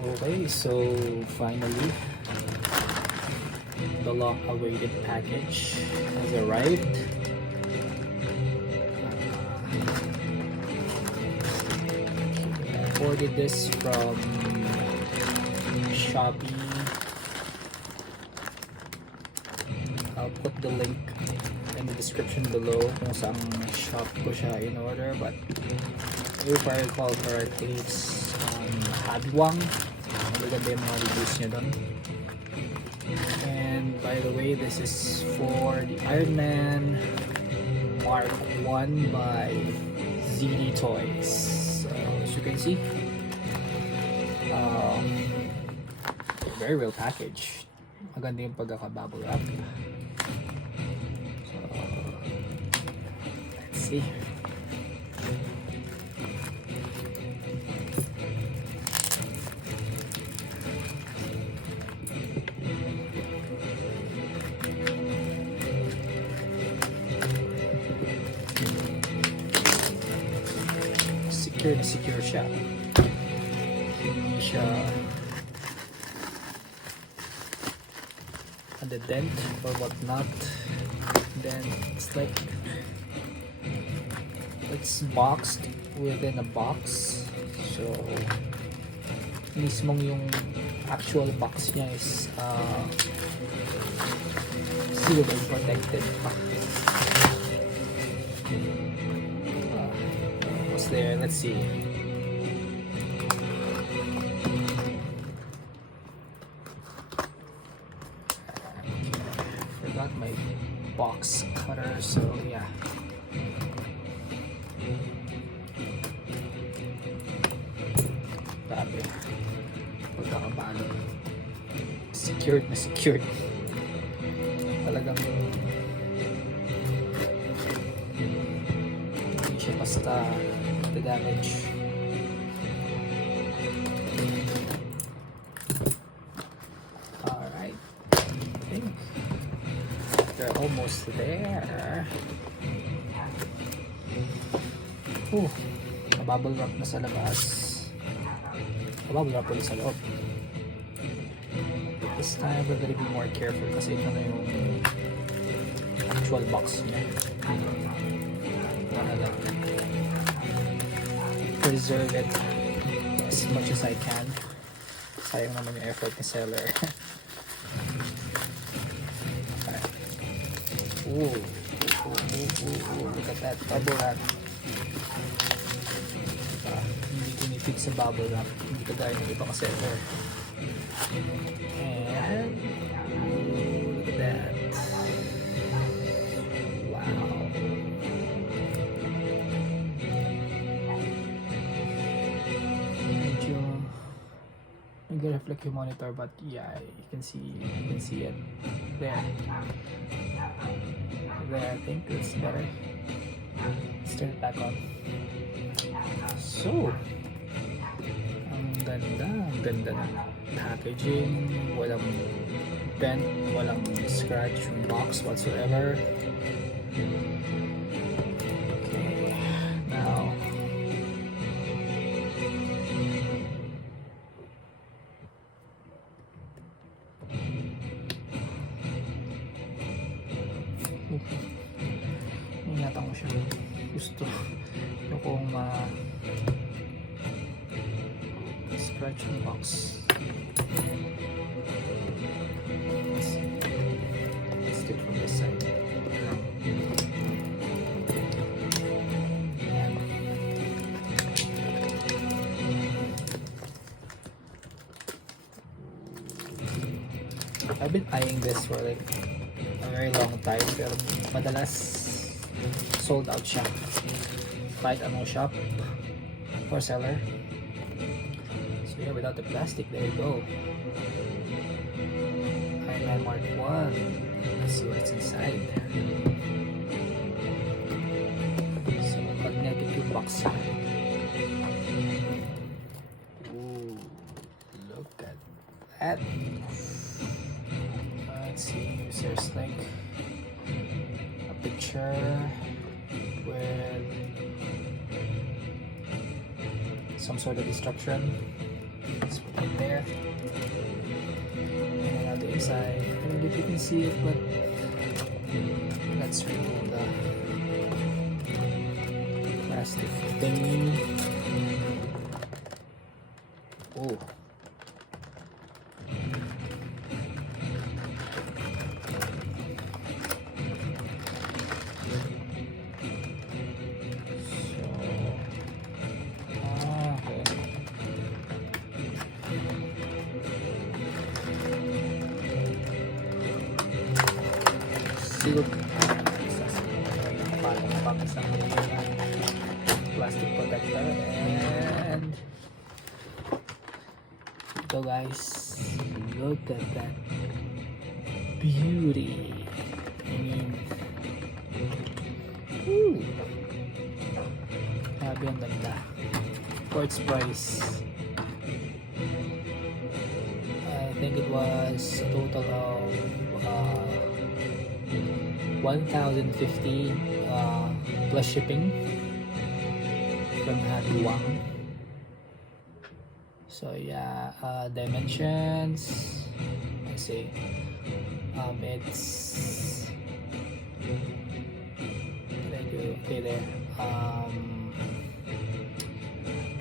Okay, so finally, the long-awaited package has arrived. I ordered this from Shopee. I'll put the link in the description below kung saan shop ko siya in order, but if I recall correctly, it's Hadiwang. Maganda yung mga reviews niya doon. And by the way, this is for the Iron Man Mark 1 by ZD Toys. So as you can see, very real package. Maganda yung pagkaka-bubble wrap. So let's see. Secure siya. Hindi siya the dent or whatnot. Then it's like it's boxed within a box. So mismong yung actual box niya is sealed and protected pa. There, let's see. Forgot my box cutter, so yeah. Grabe. Pagkakabalo. Secured na secured. Talagang hindi siya basta the damage. Alright, I think they're almost there. Bubble wrap na sa labas, bubble wrap ulit sa loob. This time we're gonna be more careful kasi ito na yung actual box niya. Preserve it as much as I can. Sayang naman yung effort ni seller. Ooh, look at that bubble wrap. Hindi tinipid sa bubble wrap. Hindi kagaya ng iba ka seller. And look at that. Gonna reflect your monitor, but yeah, you can see it there. I think it's better. Let's turn it back on. So ang ganda ng packaging. Walang bent, walang scratch yung box whatsoever. Okay, now ingatan ko siya. Gusto kong scratch yung box. Let's do it from this side. I've been eyeing this for like a very long time, pero madalas sold out siya kahit anong shop or seller. So yeah, without the plastic, there you go. Iron Man Mark 1. Let's see what's inside. So magnetic yung box. Ooh, look at that. Let's see, there's like a picture with some sort of instruction. Just put it there. And then on the inside, I don't know if you can see it, but let's remove the plastic thing. Oh. Siguro pang isang layer na plastic protector, and ito guys, look at that beauty. I mean, woo, grabe ang ganda for its price. I think it was a total of 1,050 plus shipping from Habiwang. So yeah, dimensions, let's see, it's okay there,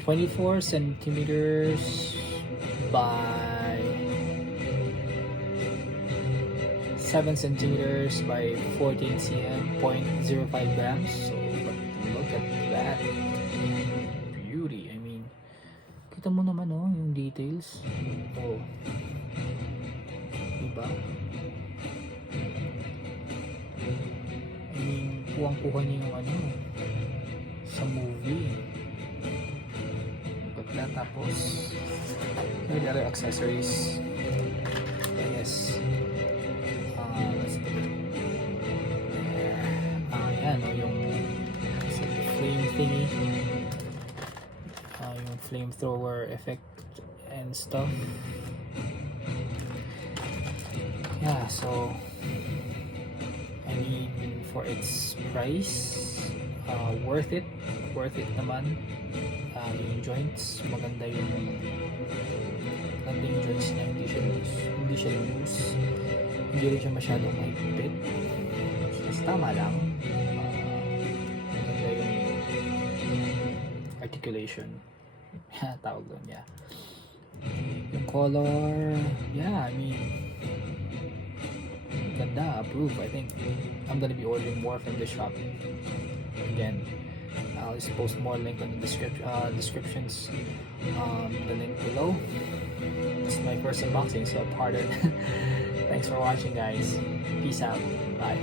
24 centimeters by 7 centimeters by 14 cm, 0.05 grams. So, but look at that beauty. I mean, kita mo naman yung details. Oh, diba? I mean, puwang-puha niya yung sa movie. Look at that. Tapos, the other accessories. Yes. Let's put it there. Yan, yung flame thingy, yung flamethrower effect and stuff. Yeah, so I mean, for its price, worth it naman. Yung joints, maganda yung joints niya, hindi siya loose. Hindi rin siya masyadong mahigpit. Just tama lang. Maganda yung articulation. Tawag doon, yeah. Yung color, yeah, I mean, ganda, approve. I think I'm gonna be ordering more from the shop. Again, I'll just post more link on the descriptions, the link below. This is my first unboxing, so pardon. Thanks for watching, guys. Peace out. Bye.